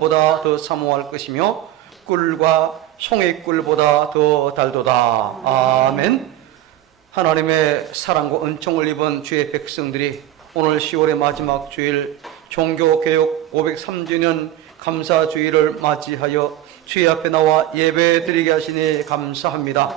꿀보다 더 사모할 것이며 꿀과 송이꿀보다 더 달도다. 아멘. 하나님의 사랑과 은총을 입은 주의 백성들이 오늘 10월의 마지막 주일 종교개혁 503주년 감사주일을 맞이하여 주의 앞에 나와 예배드리게 하시니 감사합니다.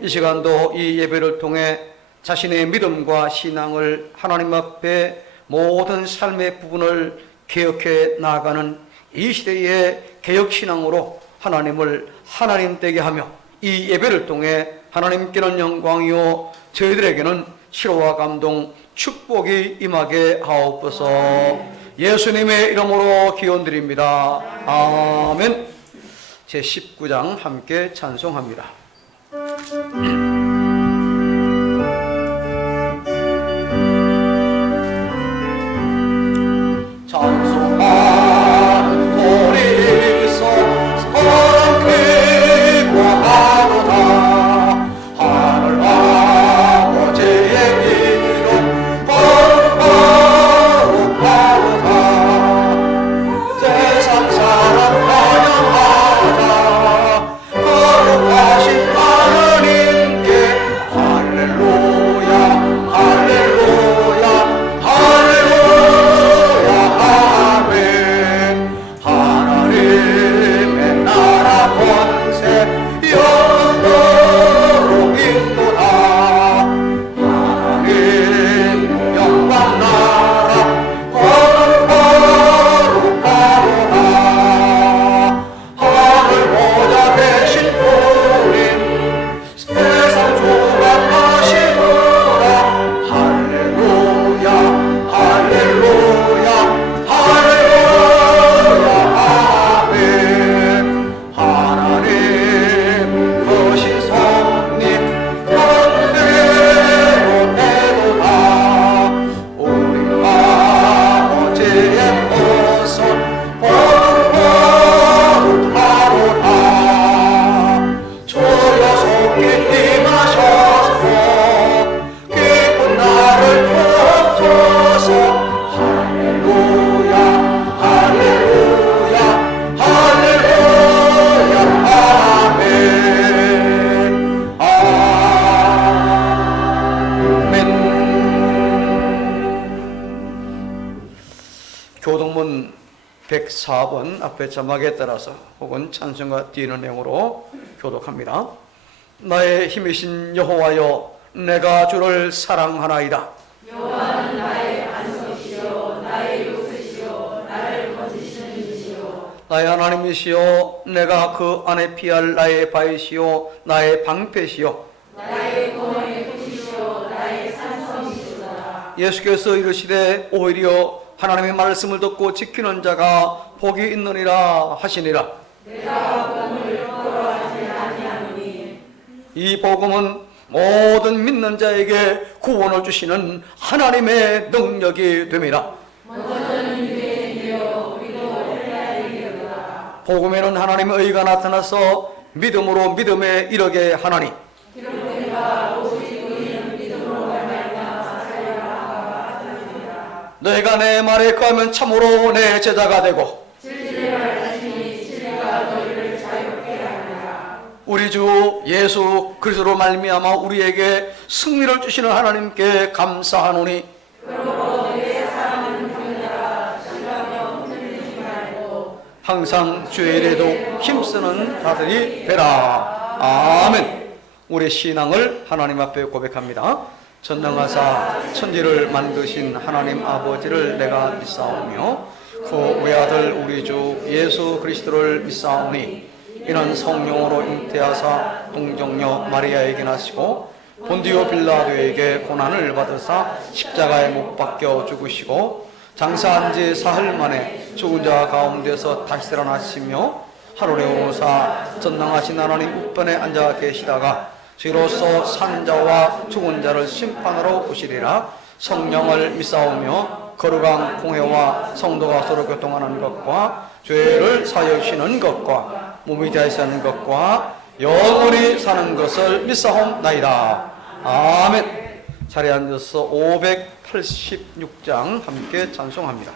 이 시간도 이 예배를 통해 자신의 믿음과 신앙을 하나님 앞에 모든 삶의 부분을 개혁해 나아가는 이 시대의 개혁신앙으로 하나님을 하나님 되게 하며 이 예배를 통해 하나님께는 영광이요 저희들에게는 치료와 감동 축복이 임하게 하옵소서. 예수님의 이름으로 기원드립니다. 아멘. 제19장 함께 찬송합니다. 찬송하는 소리서 사랑 기뻐하도다. 하늘 아버지의 이름 거룩하도다. 세상 사람 환영하자. 거룩하신 하나님께 할렐루야 할렐루야 할렐루야 아멘. 하나님의 나라 권세 영원토록 있도다. 하나님 영광 나라 거룩하도다. 하늘 보좌 되신 분인 세상 조각하시노라. 할렐루야 할렐루야 할렐루야 아멘. 하나님 거신 성님 뜻대로 되도다. 우리 아버지의 뜻은 거룩하도다. 주여 속히 임하셔서 기쁜 나를 덮쳐서 할렐루야 할렐루야 할렐루야 아멘. 아멘. 교동문 104번 앞에 자막에 따라서 혹은 찬송가 뒤는 내용으로 교독합니다. 나의 힘이신 여호와여, 내가 주를 사랑하나이다. 여호와는 나의 반석이시요 나의 요새시요 나를 건지시는 이시요 나의 하나님이시여, 내가 그 안에 피할 나의 바위시요 나의 방패시요 나의 구원의 끝이시요 나의 산성이시로다. 예수께서 이르시되 오히려 하나님의 말씀을 듣고 지키는 자가 복이 있느니라 하시니라. 내가 복음을 부끄러워하지 아니하노니 이 복음은 모든 믿는 자에게 구원을 주시는 하나님의 능력이 됨이라. 먼저는 유대인이여 우리도 헬라인이로다. 복음에는 하나님의 의가 나타나서 믿음으로 믿음에 이르게 하나니 기록된 바 오직 우리는 믿음으로 말미암아 살리라 하시니라. 너희가 내 말에 거하면 참으로 내 제자가 되고 진리를 알지니 진리가 너희를 자유롭게 하리라. 우리 주 예수 그리스도로 말미암아 우리에게 승리를 주시는 하나님께 감사하노니 그러므로 내 사랑하는 형제들아 실망하며 흔들리지 말고 항상 주의 일에도 힘쓰는 자들이 되라. 아멘. 우리 신앙을 하나님 앞에 고백합니다. 전능하사 천지를 만드신 하나님 아버지를 내가 믿사오며 그 외아들 우리 주 예수 그리스도를 믿사오니 이는 성령으로 잉태하사 동정녀 마리아에게 나시고 본디오 빌라도에게 고난을 받으사 십자가에 못 박혀 죽으시고 장사한 지 사흘 만에 죽은 자 가운데서 다시 살아나시며 하늘에 오르사 전능하신 하나님 우편에 앉아 계시다가 주로서 산 자와 죽은 자를 심판하러 오시리라. 성령을 믿사오며 거룩한 공회와 성도가 서로 교통하는 것과 죄를 사여 주시는 것과 몸이 되시는 것과 영원히 사는 것을 믿사옵나이다. 아멘. 자리에 앉아서 586장 함께 찬송합니다.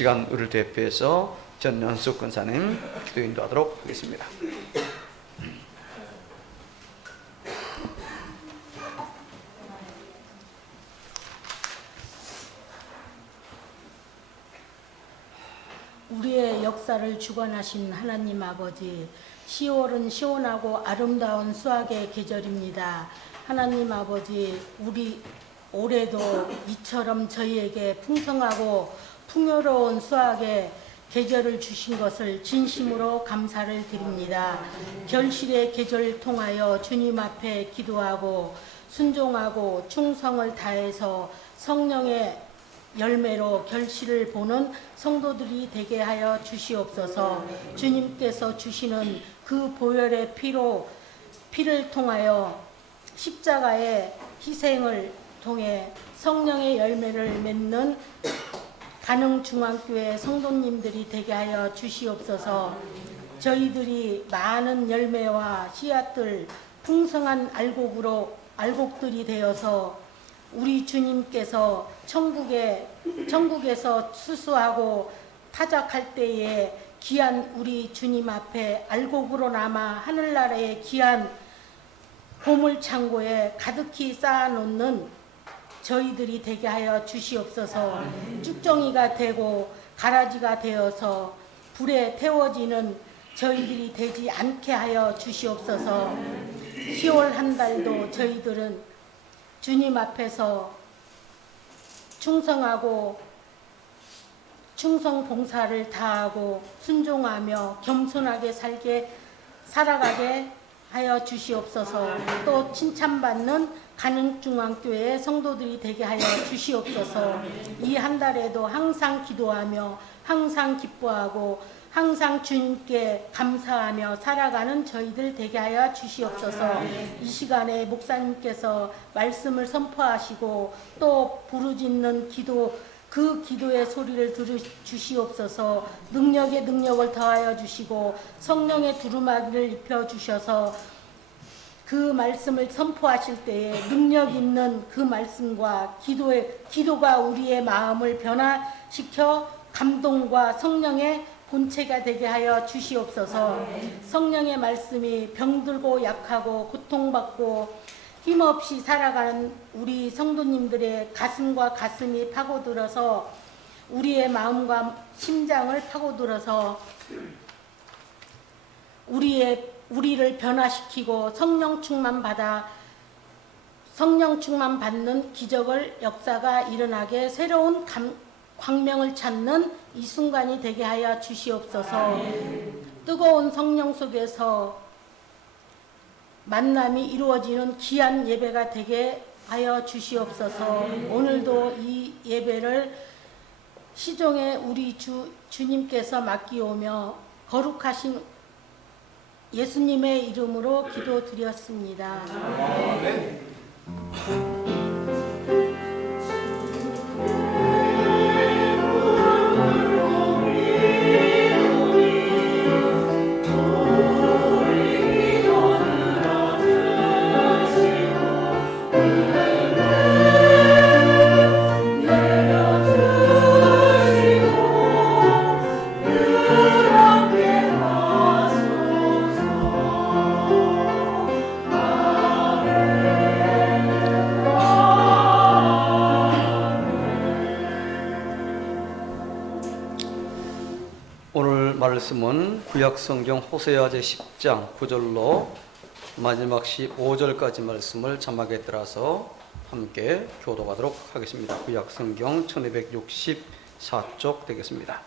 시간 우리를 대표해서 전연숙 권사님 기도 인도하도록 하겠습니다. 우리의 역사를 주관하신 하나님 아버지, 10월은 시원하고 아름다운 수확의 계절입니다. 하나님 아버지, 우리 올해도 이처럼 저희에게 풍성하고 풍요로운 수확의 계절을 주신 것을 진심으로 감사를 드립니다. 결실의 계절을 통하여 주님 앞에 기도하고 순종하고 충성을 다해서 성령의 열매로 결실을 보는 성도들이 되게 하여 주시옵소서. 주님께서 주시는 그 보혈의 피를 통하여 십자가의 희생을 통해 성령의 열매를 맺는 가능중앙교회 성도님들이 되게 하여 주시옵소서. 저희들이 많은 열매와 씨앗들, 풍성한 알곡들이 되어서 우리 주님께서 천국에서 수수하고 타작할 때에 귀한 우리 주님 앞에 알곡으로 남아 하늘나라의 귀한 보물창고에 가득히 쌓아놓는 저희들이 되게 하여 주시옵소서. 쭉정이가 되고 가라지가 되어서 불에 태워지는 저희들이 되지 않게 하여 주시옵소서. 10월 한 달도 저희들은 주님 앞에서 충성하고 충성 봉사를 다하고 순종하며 겸손하게 살아가게 하여 주시옵소서. 또 칭찬받는 가능중앙교회의 성도들이 되게 하여 주시옵소서. 이 한 달에도 항상 기도하며 항상 기뻐하고 항상 주님께 감사하며 살아가는 저희들 되게 하여 주시옵소서. 이 시간에 목사님께서 말씀을 선포하시고 또 부르짖는 기도, 그 기도의 소리를 들으주시옵소서. 능력에 능력을 더하여 주시고 성령의 두루마기를 입혀주셔서 그 말씀을 선포하실 때에 능력 있는 그 말씀과 기도가 우리의 마음을 변화시켜 감동과 성령의 본체가 되게 하여 주시옵소서. 성령의 말씀이 병들고 약하고 고통받고 힘없이 살아가는 우리 성도님들의 가슴과 가슴이 파고들어서 우리의 마음과 심장을 파고들어서 우리를 변화시키고 성령 충만 받는 기적을 역사가 일어나게 새로운 광명을 찾는 이 순간이 되게 하여 주시옵소서. 뜨거운 성령 속에서 만남이 이루어지는 귀한 예배가 되게 하여 주시옵소서. 오늘도 이 예배를 시종에 우리 주님께서 맡기오며 거룩하신 예수님의 이름으로 기도드렸습니다. 아멘. 말씀은 구약성경 호세아제 10장 9절로 마지막 15절까지 말씀을 자막에 따라서 함께 교독하도록 하겠습니다. 구약성경 1264쪽 되겠습니다.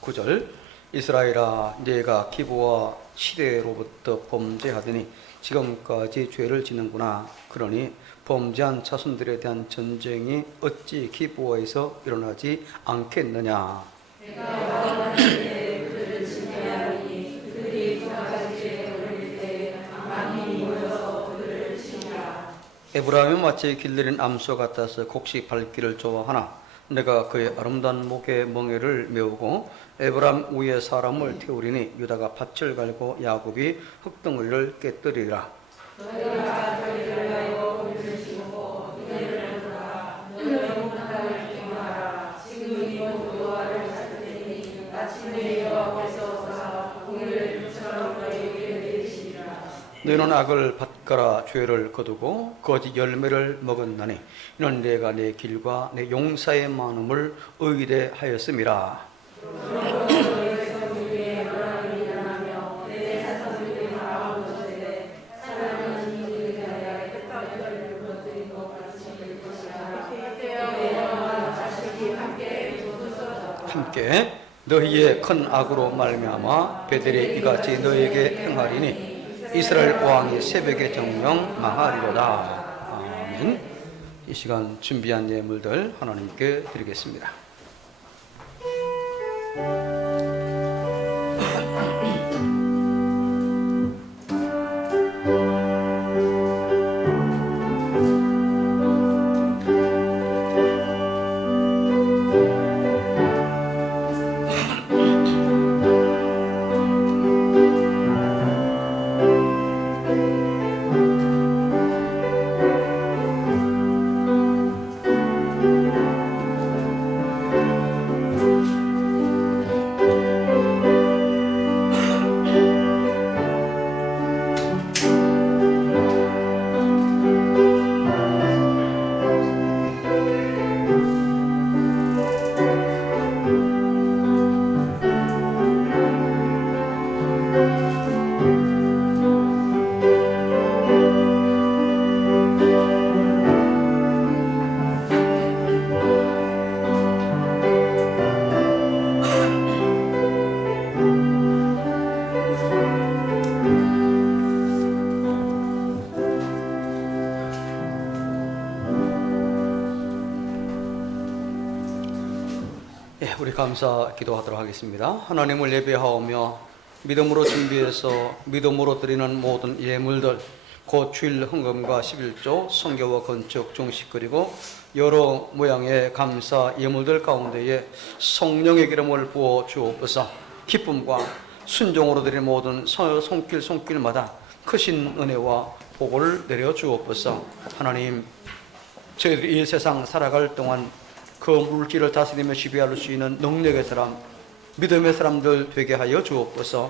9절 이스라엘아 네가 기브와 시대로부터 범죄하더니 지금까지 죄를 지는구나. 그러니 범죄한 자손들에 대한 전쟁이 어찌 기브와에서 일어나지 않겠느냐. 에브라임은 마치 길들인 암소 같아서 곡식 밟기를 좋아하나 내가 그의 아름다운 목에 멍에를 메우고 에브라임 위에 사람을 태우리니 유다가 밭을 갈고 야곱이 흙덩어리를 깨뜨리리라. 너희는 악을 밭가라 죄를 거두고 거짓 열매를 먹었나니 이는 내가 내 길과 내 용사의 마음을 의뢰하였음이라. 함께 너희의 큰 악으로 말미암아 베델이 이같이 너희에게 행하리니 이스라엘 왕이 새벽에 정령 망하리로다. 아멘. 이 시간 준비한 예물들 하나님께 드리겠습니다. 우리 감사 기도하도록 하겠습니다. 하나님을 예배하오며 믿음으로 준비해서 믿음으로 드리는 모든 예물들, 곧 주일 헌금과 11조, 성교와 건축, 종식 그리고 여러 모양의 감사 예물들 가운데에 성령의 기름을 부어 주옵소서. 기쁨과 순종으로 드리는 모든 손길마다 크신 은혜와 복을 내려 주옵소서. 하나님, 저희들이 이 세상 살아갈 동안 그 물질을 다스리며 지배할 수 있는 능력의 사람, 믿음의 사람들 되게 하여 주옵소서.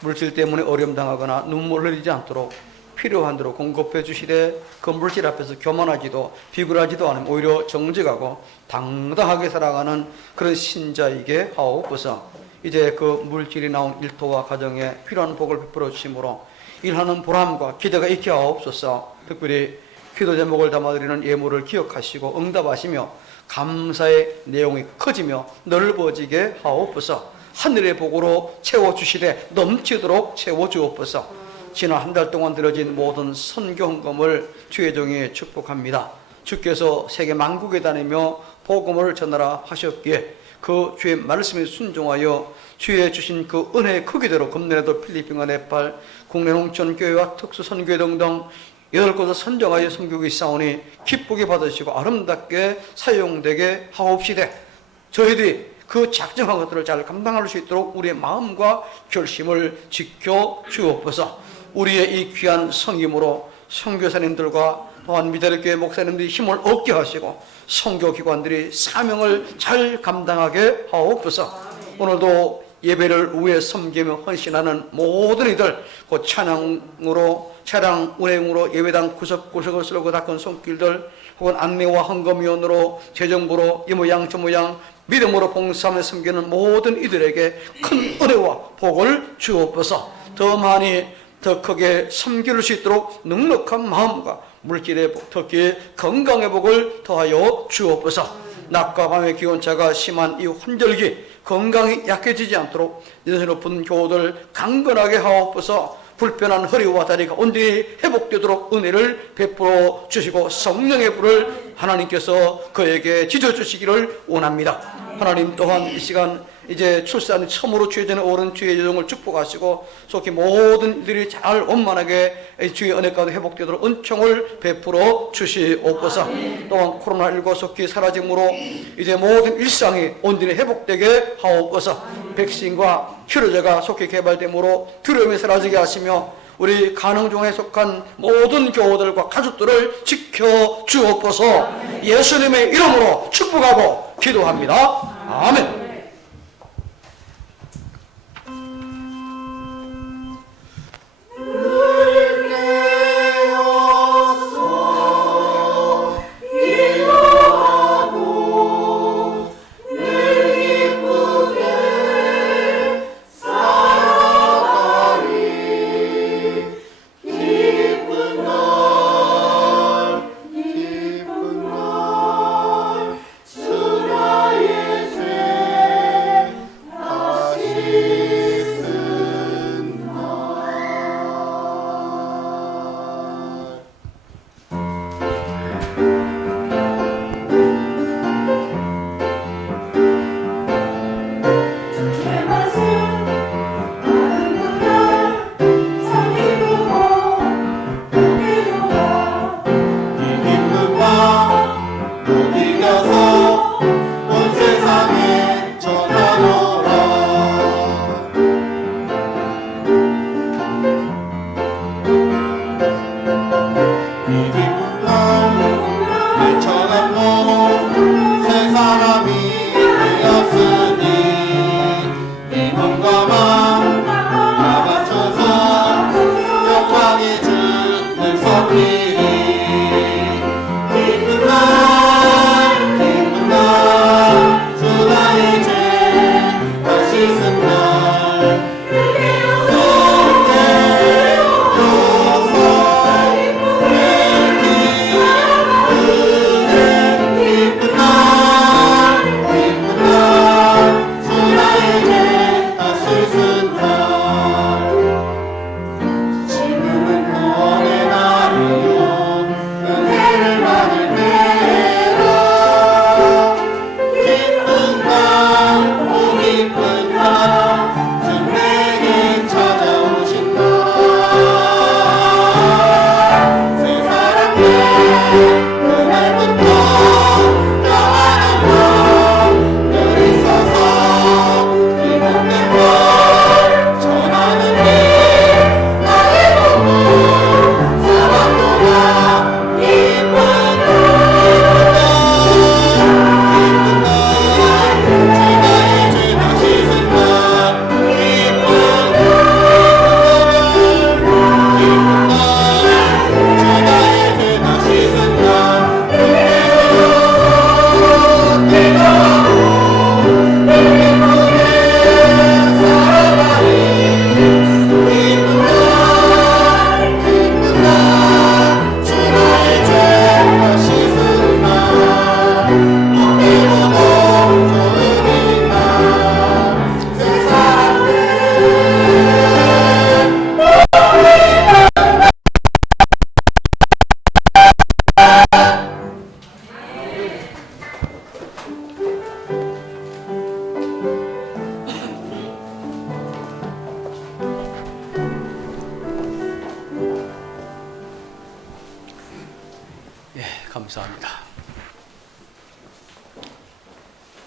물질 때문에 어려움 당하거나 눈물 흘리지 않도록 필요한 대로 공급해 주시되 그 물질 앞에서 교만하지도 비굴하지도 않으면 오히려 정직하고 당당하게 살아가는 그런 신자이게 하옵소서. 이제 그 물질이 나온 일터와 가정에 필요한 복을 베풀어 주심으로 일하는 보람과 기대가 있게 하옵소서. 특별히 기도 제목을 담아드리는 예물을 기억하시고 응답하시며 감사의 내용이 커지며 넓어지게 하옵소서. 하늘의 복으로 채워주시되 넘치도록 채워주옵소서. 지난 한 달 동안 들어진 모든 선교 헌금을 주의 종이 축복합니다. 주께서 세계 만국에 다니며 복음을 전하라 하셨기에 그 주의 말씀에 순종하여 주의 주신 그 은혜의 크기대로 금년에도 필리핀과 네팔, 국내 농촌교회와 특수선교회 등등 8곳을 선정하여 섬기고 있사오니 기쁘게 받으시고 아름답게 사용되게 하옵시되 저희들이 그 작정한 것들을 잘 감당할 수 있도록 우리의 마음과 결심을 지켜 주옵소서. 우리의 이 귀한 성임으로 선교사님들과 또한 미자립교회 목사님들이 힘을 얻게 하시고 선교기관들이 사명을 잘 감당하게 하옵소서. 오늘도 예배를 위해 섬기며 헌신하는 모든 이들, 그 찬양으로, 차량 운행으로 예배당 구석구석을 쓸고 닦은 손길들, 혹은 안내와 헌금위원으로, 재정부로, 이모양 저모양 믿음으로 봉사하며 섬기는 모든 이들에게 큰 은혜와 복을 주옵소서. 더 많이 더 크게 섬길 수 있도록 넉넉한 마음과 물질의 복, 특히 건강의 복을 더하여 주옵소서. 낮과 밤의 기온차가 심한 이 환절기 건강이 약해지지 않도록 인생 높은 교우들 강건하게 하옵소서. 불편한 허리와 다리가 온전히 회복되도록 은혜를 베풀어 주시고 성령의 불을 하나님께서 그에게 지져주시기를 원합니다. 하나님 또한 이 시간 이제 출산이 처음으로 주의 전에 오른 주의 여정을 축복하시고 속히 모든 일들이 잘 원만하게 주의 은혜 가운데 회복되도록 은총을 베풀어 주시옵소서. 또한 코로나19 속히 사라짐으로 이제 모든 일상이 온전히 회복되게 하옵소서. 백신과 치료제가 속히 개발됨으로 두려움이 사라지게 하시며 우리 가능중에 속한 모든 교우들과 가족들을 지켜 주옵소서. 예수님의 이름으로 축복하고 기도합니다. 아멘. 물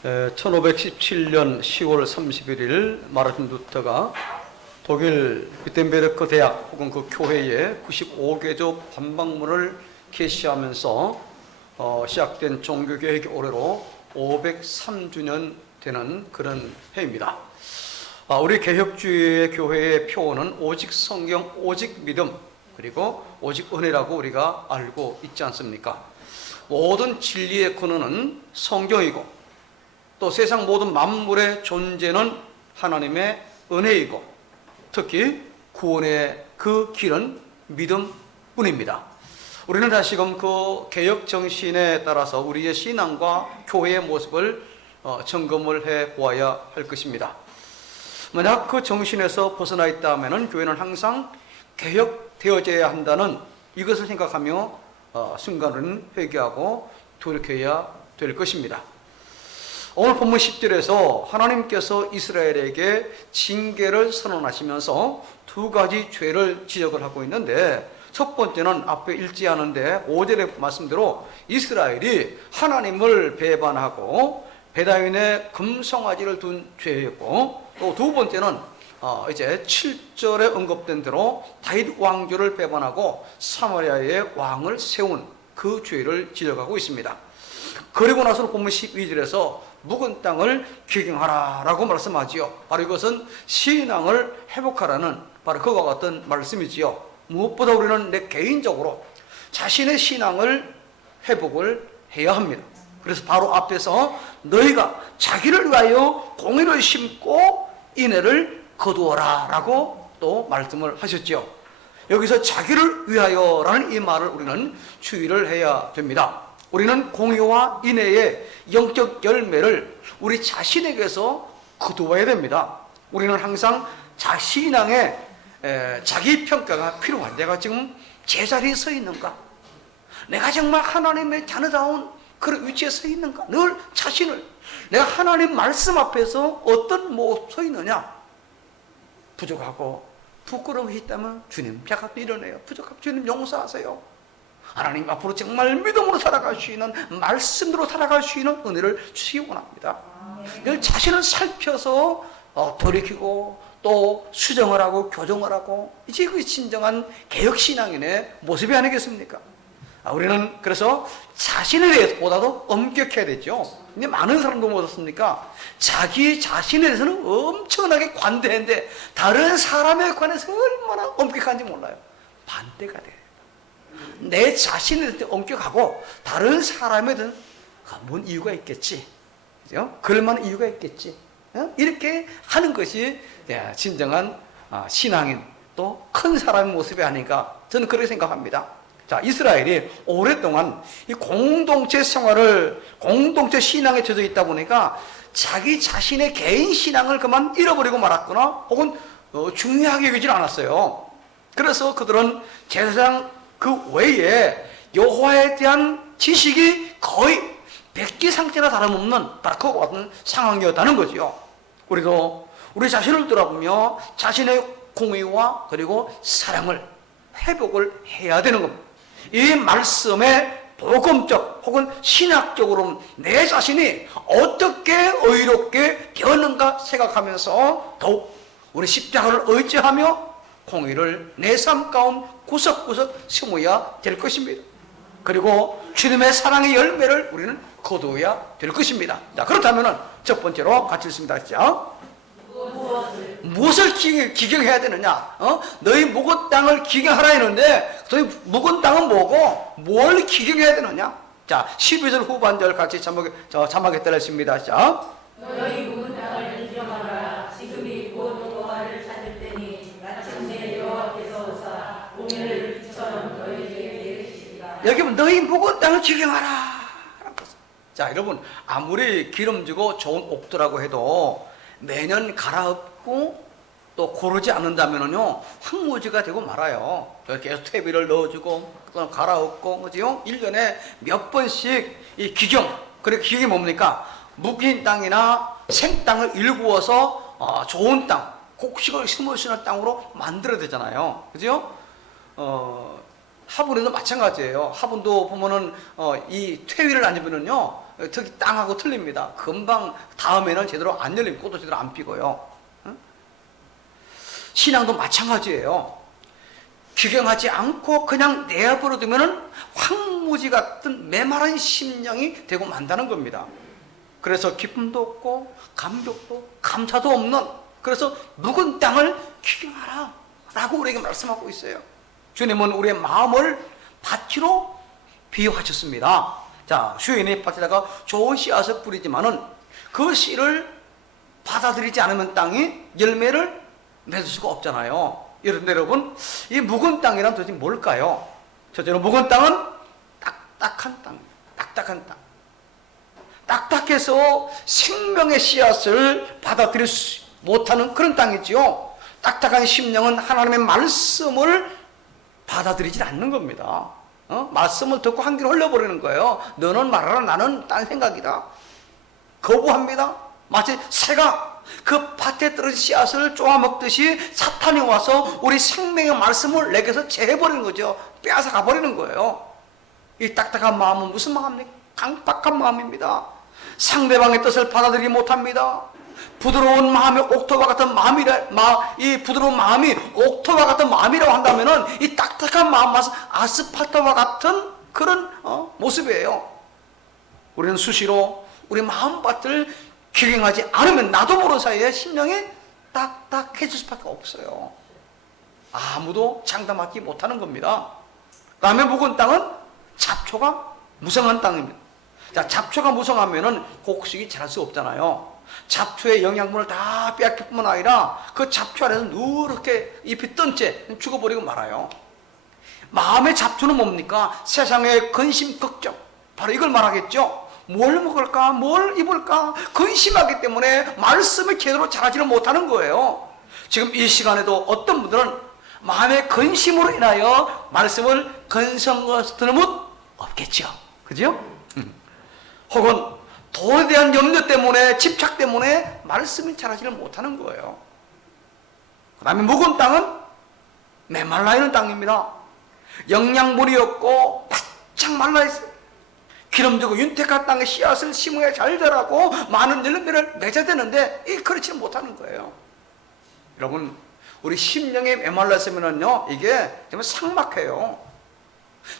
1517년 10월 31일 마르틴 루터가 독일 비텐베르크 대학 혹은 그 교회에 95개조 반박문을 게시하면서 시작된 종교개혁의 올해로 503주년 되는 그런 해입니다. 우리 개혁주의의 교회의 표어는 오직 성경, 오직 믿음, 그리고 오직 은혜라고 우리가 알고 있지 않습니까? 모든 진리의 근원은 성경이고 또 세상 모든 만물의 존재는 하나님의 은혜이고 특히 구원의 그 길은 믿음뿐입니다. 우리는 다시금 그 개혁 정신에 따라서 우리의 신앙과 교회의 모습을 점검을 해 보아야 할 것입니다. 만약 그 정신에서 벗어나 있다면 교회는 항상 개혁되어져야 한다는 이것을 생각하며 순간은 회개하고 돌이켜야 될 것입니다. 오늘 본문 10절에서 하나님께서 이스라엘에게 징계를 선언하시면서 두 가지 죄를 지적을 하고 있는데, 첫 번째는 앞에 읽지 않은데 5절의 말씀대로 이스라엘이 하나님을 배반하고 베다윈의 금송아지를 둔 죄였고, 또 두 번째는 이제 7절에 언급된 대로 다윗 왕조를 배반하고 사마리아의 왕을 세운 그 죄를 지적하고 있습니다. 그리고 나서 본문 12절에서 묵은 땅을 기경하라 라고 말씀하지요. 바로 이것은 신앙을 회복하라는 바로 그와 같은 말씀이지요. 무엇보다 우리는 내 개인적으로 자신의 신앙을 회복을 해야 합니다. 그래서 바로 앞에서 너희가 자기를 위하여 공의를 심고 인애를 거두어라 라고 또 말씀을 하셨죠. 여기서 자기를 위하여 라는 이 말을 우리는 주의를 해야 됩니다. 우리는 공의와 인애의 영적 열매를 우리 자신에게서 거두어야 됩니다. 우리는 항상 신앙에 자기 평가가 필요한, 내가 지금 제자리에 서 있는가, 내가 정말 하나님의 자녀다운 그런 위치에 서 있는가, 늘 자신을 내가 하나님 말씀 앞에서 어떤 모습 서 있느냐, 부족하고 부끄러움이 있다면 주님 제가 이러네요, 부족하면 주님 용서하세요. 하나님 앞으로 정말 믿음으로 살아갈 수 있는, 말씀으로 살아갈 수 있는 은혜를 주시기 원합니다. 늘 자신을 살펴서 돌이키고 또 수정을 하고 교정을 하고, 이제 그 진정한 개혁신앙인의 모습이 아니겠습니까? 우리는 그래서 자신에 대해서보다도 엄격해야 되죠. 근데 많은 사람도 뭐 어떻습니까? 자기 자신에 대해서는 엄청나게 관대한데 다른 사람에 관해서 얼마나 엄격한지 몰라요. 반대가 돼요. 내 자신에 대해 엄격하고 다른 사람에 대해서 뭔 이유가 있겠지, 그죠? 그럴 만한 이유가 있겠지, 이렇게 하는 것이 진정한 신앙인, 또 큰 사람의 모습이 아닌가, 저는 그렇게 생각합니다. 자, 이스라엘이 오랫동안 이 공동체 생활을, 공동체 신앙에 젖어 있다 보니까 자기 자신의 개인 신앙을 그만 잃어버리고 말았거나 혹은 중요하게 여기질 않았어요. 그래서 그들은 제사장 그 외에 여호와에 대한 지식이 거의 백기상태나 다름없는 바로 그와 같은 상황이었다는 거죠. 우리도 우리 자신을 돌아보며 자신의 공의와 그리고 사랑을 회복을 해야 되는 겁니다. 이 말씀의 복음적 혹은 신학적으로 내 자신이 어떻게 의롭게 되었는가 생각하면서 더욱 우리 십자가를 의지하며 공의를 내 삶 가운데 구석구석 심어야 될 것입니다. 그리고 주님의 사랑의 열매를 우리는 거두어야 될 것입니다. 자, 그렇다면 첫 번째로 같이 읽습니다. 자, 무엇을 기경해야 되느냐? 너희 묵은 땅을 기경하라 했는데 너희 묵은 땅은 뭐고 뭘 기경해야 되느냐? 자, 12절 후반절 같이 자막에 따라했습니다. 자, 너희 묵은 땅을 기경하라. 지금이 곧 여호와를 찾을 때니 마침내 여호와께서 오사 공의를 빛처럼 너희에게 내리시리라. 여기 보면 너희 묵은 땅을 기경하라. 자, 여러분, 아무리 기름지고 좋은 옥토라고 해도 매년 갈아엎고 또 고르지 않는다면요 황무지가 되고 말아요. 계속 퇴비를 넣어주고 또 갈아엎고, 그죠? 1년에 몇 번씩 이 기경, 그래 기경이 뭡니까? 묵힌 땅이나 생땅을 일구어서 좋은 땅, 곡식을 심을 수 있는 땅으로 만들어야 되잖아요, 그죠? 화분에도 마찬가지예요. 화분도 보면은 이 퇴위를 안 주면은요 특히 땅하고 틀립니다. 금방 다음에는 제대로 안 열리고 꽃도 제대로 안 피고요. 신앙도 마찬가지예요. 규경하지 않고 그냥 내버려 두면은 황무지 같은 메마른 심령이 되고 만다는 겁니다. 그래서 기쁨도 없고 감격도 감사도 없는, 그래서 묵은 땅을 규경하라 라고 우리에게 말씀하고 있어요. 주님은 우리의 마음을 밭으로 비유하셨습니다. 자, 수인의 밭에다가 좋은 씨앗을 뿌리지만은 그 씨를 받아들이지 않으면 땅이 열매를 맺을 수가 없잖아요. 여러분, 이 묵은 땅이란 도대체 뭘까요? 첫째로 묵은 땅은 딱딱한 땅, 딱딱한 땅. 딱딱해서 생명의 씨앗을 받아들일 수 못하는 그런 땅이지요. 딱딱한 심령은 하나님의 말씀을 받아들이지 않는 겁니다. 말씀을 듣고 한 길로 흘려버리는 거예요. 너는 말하라, 나는 딴 생각이다. 거부합니다. 마치 새가 그 밭에 떨어진 씨앗을 쪼아 먹듯이 사탄이 와서 우리 생명의 말씀을 내게서 제해버리는 거죠. 빼앗아 가버리는 거예요. 이 딱딱한 마음은 무슨 마음입니까? 강박한 마음입니다. 상대방의 뜻을 받아들이지 못합니다. 부드러운 마음이 옥토와 같은 이 부드러운 마음이 옥토와 같은 마음이라고 한다면은 이 딱딱한 마음은 아스팔트와 같은 그런 모습이에요. 우리는 수시로 우리 마음밭을 규경하지 않으면 나도 모르는 사이에 심령이 딱딱해질 수밖에 없어요. 아무도 장담하지 못하는 겁니다. 그 다음에 묵은 땅은 잡초가 무성한 땅입니다. 자, 잡초가 무성하면은 곡식이 자랄 수 없잖아요. 잡초의 영양분을 다 빼앗길 뿐만 아니라 그 잡초 안에서 누렇게 잎이 뜬 채 죽어버리고 말아요. 마음의 잡초는 뭡니까? 세상의 근심, 걱정. 바로 이걸 말하겠죠. 뭘 먹을까? 뭘 입을까? 근심하기 때문에 말씀을 제대로 잘하지를 못하는 거예요. 지금 이 시간에도 어떤 분들은 마음의 근심으로 인하여 말씀을 건성해서 들으면 없겠죠. 그죠? 혹은 돈에 대한 염려 때문에, 집착 때문에 말씀을 잘하지를 못하는 거예요. 그 다음에 묵은 땅은 메말라 있는 땅입니다. 영양분이 없고 바짝 말라 있어요. 기름지고 윤택한 땅에 씨앗을 심어야 잘 자라고 많은 열매를 맺어야 되는데 그렇지는 못하는 거예요. 여러분, 우리 심령에 메말라 있으면요, 이게 정말 삭막해요.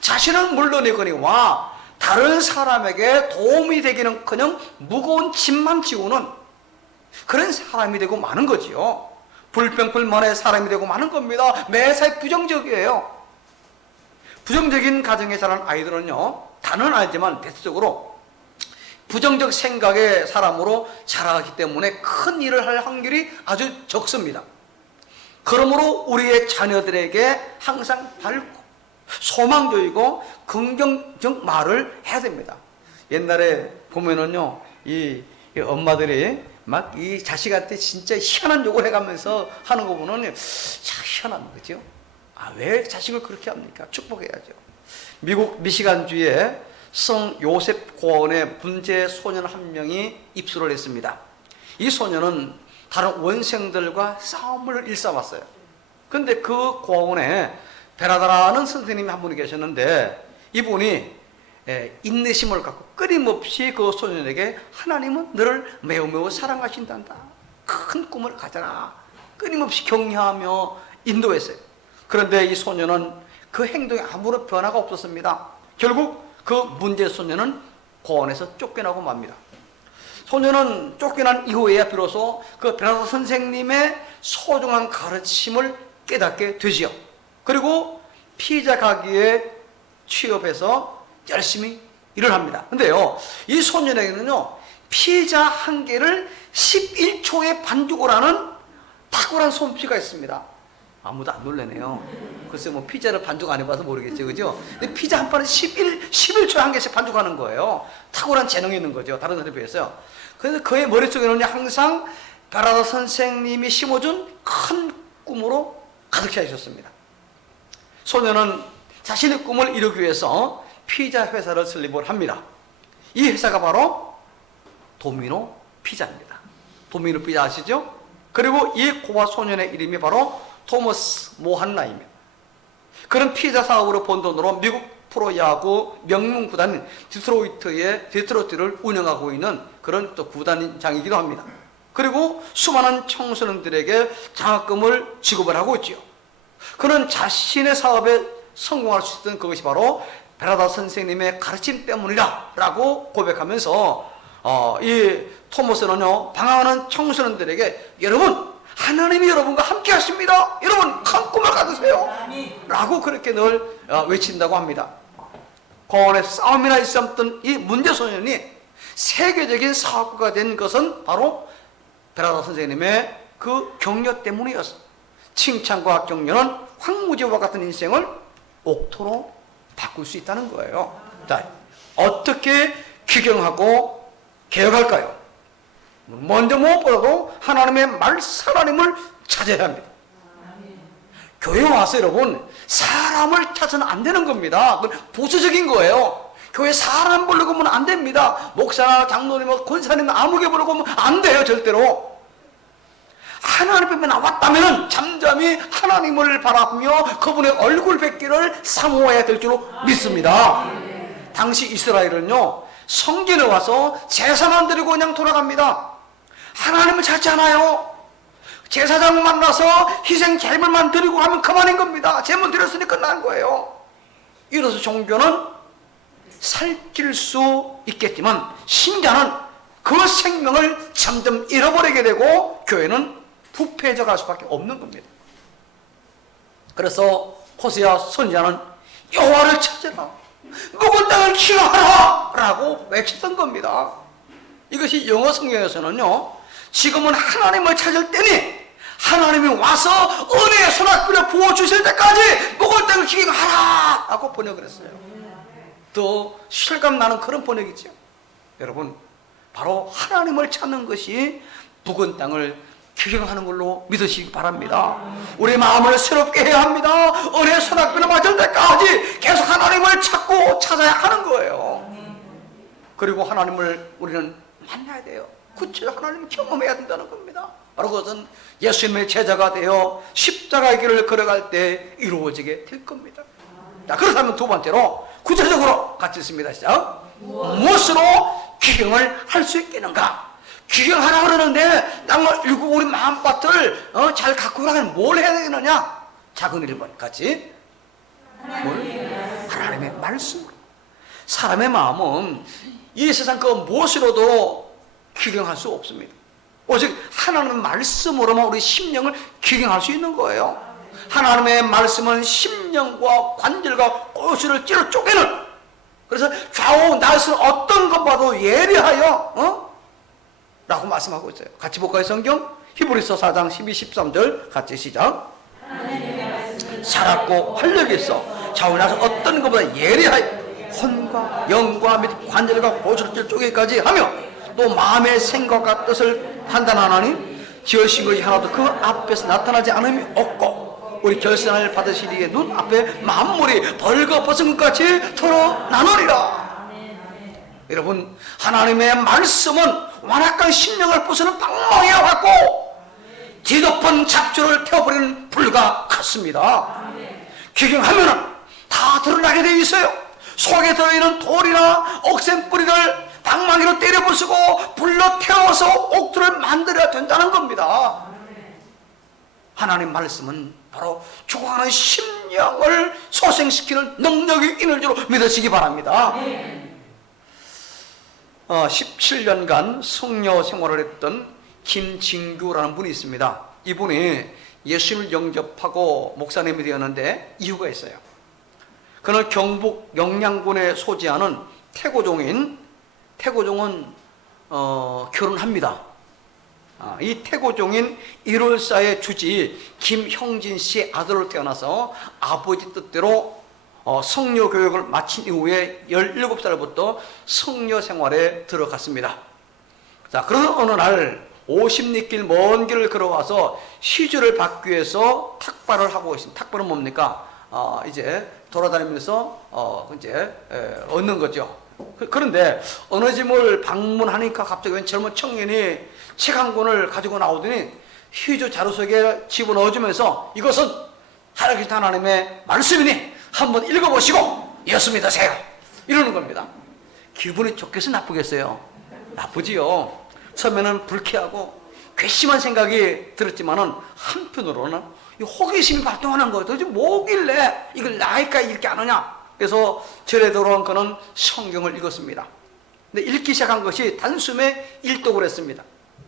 자신은 물론이거니와 다른 사람에게 도움이 되기는커녕 무거운 짐만 지우는 그런 사람이 되고 마는 거지요. 불평불만의 사람이 되고 마는 겁니다. 매사에 부정적이에요. 부정적인 가정에 자란 아이들은요, 다는 아니지만 대체적으로 부정적 생각의 사람으로 자라기 때문에 큰 일을 할 확률이 아주 적습니다. 그러므로 우리의 자녀들에게 항상 밝고 소망적이고 긍정적 말을 해야 됩니다. 옛날에 보면은요, 이 엄마들이 막 이 자식한테 진짜 희한한 욕을 해가면서 하는 거 보면 참 희한한 거죠. 왜 자식을 그렇게 합니까? 축복해야죠. 미국 미시간주에 성 요셉 고원의 문제 소년 한 명이 입수를 했습니다. 이 소년은 다른 원생들과 싸움을 일삼았어요. 근데 그 고원에 베라다라는 선생님이 한 분이 계셨는데, 이분이 인내심을 갖고 끊임없이 그 소년에게 하나님은 너를 매우 사랑하신단다, 큰 꿈을 가져라, 끊임없이 격려하며 인도했어요. 그런데 이 소년은 그 행동에 아무런 변화가 없었습니다. 결국 그 문제 소년은 고원에서 쫓겨나고 맙니다. 소년은 쫓겨난 이후에야 비로소 그 베라다 선생님의 소중한 가르침을 깨닫게 되지요. 그리고 피자 가게에 취업해서 열심히 일을 합니다. 근데요, 이 소년에게는요, 피자 한 개를 11초에 반죽을 하는 탁월한 솜씨가 있습니다. 아무도 안 놀래네요. 글쎄, 뭐 피자를 반죽 안 해봐서 모르겠죠, 그죠? 근데 피자 한 판을 11초에 한 개씩 반죽하는 거예요. 탁월한 재능이 있는 거죠, 다른 사람에 비해서. 그래서 그의 머릿속에는 항상 베라다 선생님이 심어준 큰 꿈으로 가득 차 있었습니다. 소년은 자신의 꿈을 이루기 위해서 피자 회사를 설립을 합니다. 이 회사가 바로 도미노 피자입니다. 도미노 피자 아시죠? 그리고 이 고아 소년의 이름이 바로 토머스 모한나입니다. 그런 피자 사업으로 번 돈으로 미국 프로야구 명문 구단인 디트로이트를 운영하고 있는 그런 또 구단장이기도 합니다. 그리고 수많은 청소년들에게 장학금을 지급을 하고 있지요. 그는 자신의 사업에 성공할 수 있던 그것이 바로 베라다 선생님의 가르침 때문이다 라고 고백하면서 이 토머스는요, 방황하는 청소년들에게 여러분, 하나님이 여러분과 함께 하십니다. 여러분, 큰 꿈을 가지세요 라고 그렇게 늘 외친다고 합니다. 고원의 싸움이나 있었던 이 문제소년이 세계적인 사업가가 된 것은 바로 베라다 선생님의 그 격려 때문이었어. 칭찬과 격려는 황무지와 같은 인생을 옥토로 바꿀 수 있다는 거예요. 자, 어떻게 규경하고 개혁할까요? 먼저 무엇보다도 하나님의 하나님을 찾아야 합니다. 교회 와서 여러분, 사람을 찾아서는 안 되는 겁니다. 그건 보수적인 거예요. 교회 사람 부르고 오면 안 됩니다. 목사나 장로님, 권사님 아무개 부르고 오면 안 돼요, 절대로. 하나님 앞에 나왔다면 잠잠히 하나님을 바라보며 그분의 얼굴 뵙기를 사모해야 될 줄로 믿습니다. 당시 이스라엘은요, 성전에 와서 제사만 드리고 그냥 돌아갑니다. 하나님을 찾지 않아요. 제사장 만나서 희생 제물만 드리고 하면 그만인 겁니다. 제물 드렸으니 끝난 거예요. 이로써 종교는 살길 수 있겠지만 신자는 그 생명을 점점 잃어버리게 되고 교회는 부패해져 갈 수밖에 없는 겁니다. 그래서 호세아 선지자는 여호와를 찾으라, 묵은 땅을 기억하라 라고 외쳤던 겁니다. 이것이 영어 성경에서는요, 지금은 하나님을 찾을 때니 하나님이 와서 은혜의 소낙비를 부어주실 때까지 묵은 땅을 기억하라 라고 번역을 했어요. 더 실감나는 그런 번역이죠. 여러분, 바로 하나님을 찾는 것이 묵은 땅을 규경하는 걸로 믿으시기 바랍니다. 우리 마음을 새롭게 해야 합니다. 은혜의 소낙비를 맞을 때까지 계속 하나님을 찾고 찾아야 하는 거예요. 그리고 하나님을 우리는 만나야 돼요. 구체적 하나님을 경험해야 된다는 겁니다. 바로 그것은 예수님의 제자가 되어 십자가의 길을 걸어갈 때 이루어지게 될 겁니다. 자, 그렇다면 두 번째로 구체적으로 같이 있습니다. 시작. 무엇으로 규경을 할 수 있겠는가? 규경하라 그러는데 땅을 일구 우리 마음밭을 잘 갖고 가려면 뭘 해야 되느냐? 작은 1번 같이. 하나님의 말씀으로. 사람의 마음은 이 세상 그 무엇으로도 규경할 수 없습니다. 오직 하나님의 말씀으로만 우리 심령을 규경할 수 있는 거예요. 하나님의 말씀은 심령과 관절과 골수를 찔러 쪼개는, 그래서 좌우 날선 어떤 것 봐도 예리하여 라고 말씀하고 있어요. 같이 볼까요? 성경 히브리서 4장 12, 13절 같이 시작. 살았고 활력이 있어 좌우 날선 어떤 것보다 예리하여 혼과 영과 및 관절과 골수를 찔러 쪼개기까지 하며 또 마음의 생각과 뜻을 판단하나니 지으신 것이 하나도 그 앞에서 나타나지 않음이 없고 우리 결산을 받으시리에 눈앞에 만물이 벌거벗은 것 같이 드러나느니라. 여러분, 하나님의 말씀은 완악한 심령을 부수는 방망이와 같고 뒤덮은 잡초를 태워버리는 불과 같습니다. 규경하면은 다 드러나게 되어 있어요. 속에 들어있는 돌이나 억센 뿌리를 방망이로 때려 부수고 불로 태워서 옥토를 만들어야 된다는 겁니다. 하나님 말씀은 바로 죽어가는 심령을 소생시키는 능력이 있는 줄 믿으시기 바랍니다. 17년간 성녀 생활을 했던 김진규라는 분이 있습니다. 이분이 예수님을 영접하고 목사님이 되었는데 이유가 있어요. 그는 경북 영양군에 소지하는 태고종은 결혼합니다. 이 태고종인 1월사의 주지 김형진 씨의 아들로 태어나서 아버지 뜻대로 성녀 교육을 마친 이후에 17살부터 성녀 생활에 들어갔습니다. 자, 그러던 어느 날 50리길 먼 길을 걸어와서 시주를 받기 위해서 탁발을 하고 있습니다. 탁발은 뭡니까? 이제 돌아다니면서 이제 얻는 거죠. 그런데 어느 집을 방문하니까 갑자기 웬 젊은 청년이 책 한 권을 가지고 나오더니 휴지 자루 속에 집어넣어주면서 이것은 하나님의 말씀이니 한번 읽어보시고 예수 믿으세요. 이러는 겁니다. 기분이 좋겠어요? 나쁘겠어요? 나쁘지요. 처음에는 불쾌하고 괘씸한 생각이 들었지만은 한편으로는 이 호기심이 발동하는 거예요. 도대체 뭐길래 이걸 나이까 이렇게 안 하냐. 그래서 절에 들어온 그는 성경을 읽었습니다. 근데 읽기 시작한 것이 단숨에 일독을 했습니다.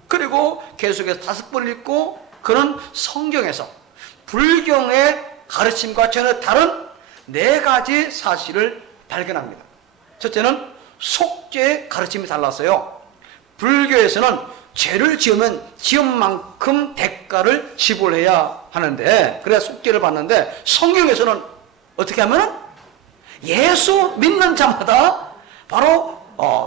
그리고 계속해서 5번 읽고 그는 성경에서 불경의 가르침과 전혀 다른 4가지 사실을 발견합니다. 첫째는 속죄의 가르침이 달랐어요. 불교에서는 죄를 지으면 지은 만큼 대가를 지불해야 하는데, 그래야 속죄를 받는데, 성경에서는 어떻게 하면 예수 믿는 자마다 바로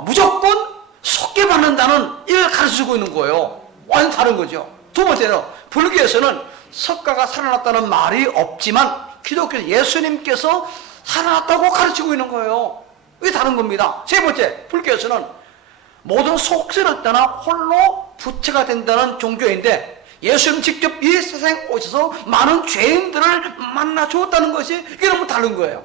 무조건 속죄받는다는 이걸 가르쳐주고 있는 거예요. 완전 다른 거죠. 두 번째는 불교에서는 석가가 살아났다는 말이 없지만 기독교 예수님께서 살아났다고 가르치고 있는 거예요. 이게 다른 겁니다. 세 번째, 불교에서는 모든 속죄를 떠나 홀로 부처가 된다는 종교인데 예수님 직접 이 세상에 오셔서 많은 죄인들을 만나 주었다는 것이 이게 너무 다른 거예요.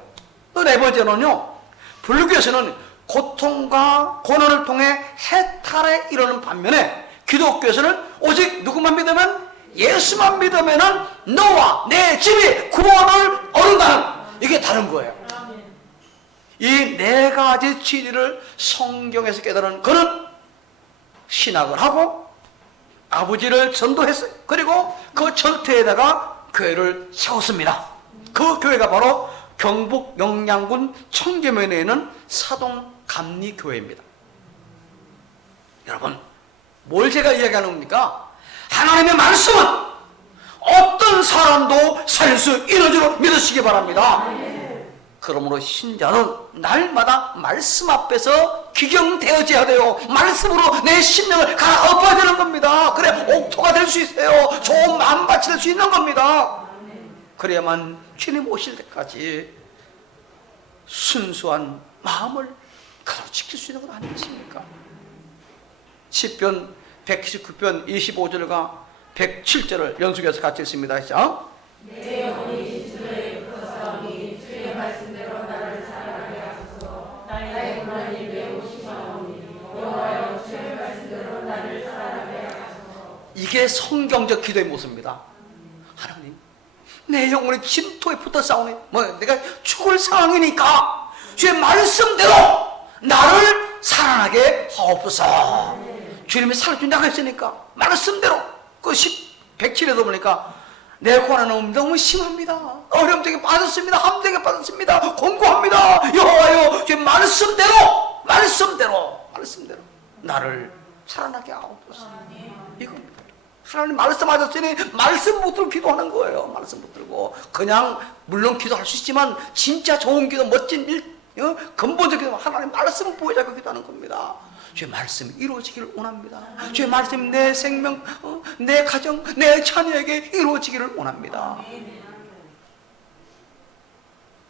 또 네 번째는요, 불교에서는 고통과 고난을 통해 해탈에 이르는 반면에 기독교에서는 오직 누구만 믿으면, 예수만 믿으면은 너와 내 집이 구원을 얻는다는, 이게 다른 거예요. 이 4가지 진리를 성경에서 깨달은 그는 신학을 하고 아버지를 전도했어요. 그리고 그 절터에다가 교회를 세웠습니다. 그 교회가 바로 경북 영양군 청계면에 있는 사동감리교회입니다. 여러분, 뭘 제가 이야기하는 겁니까? 하나님의 말씀은 어떤 사람도 살릴 수 있는 줄 믿으시기 바랍니다. 그러므로 신자는 날마다 말씀 앞에서 기경되어져야 돼요. 말씀으로 내 심령을 갈아엎어야 되는 겁니다. 그래 옥토가 될 수 있어요. 좋은 마음밭이 될 수 있는 겁니다. 그래야만 주님 오실 때까지 순수한 마음을 그대로 지킬 수 있는 건 아니겠습니까? 시편 119편 25절과 107절을 연속해서 같이 읽습니다. 시작. 내 영혼이 주의 구사오니 주의 말씀대로 나를 살아가게 하소서. 나의 고난이 매우 심하오니 여호와여 주의 말씀대로 나를 살아가게 하소서. 이게 성경적 기도의 모습입니다. 하나님, 내 영혼이 진토에 붙어 싸우니 내가 죽을 상황이니까 주의 말씀대로 나를 살아나게 하옵소서. 주님이 살려준다고 했으니까 말씀대로 그 107에도 보니까 내 고난은 너무 심합니다. 어려움되게 빠졌습니다. 함되게 빠졌습니다. 공고합니다. 여호와여 주의 말씀대로 나를 살아나게 하옵소서. 이겁니다. 하나님 말씀하셨으니 말씀 붙들고 기도하는 거예요. 말씀 붙들고 그냥 물론 기도할 수 있지만 진짜 좋은 기도, 멋진 근본적 기도, 하나님 말씀을 보여주고 기도하는 겁니다. 주의 말씀이 이루어지기를 원합니다. 주의 말씀이 내 생명, 내 가정, 내 자녀에게 이루어지기를 원합니다.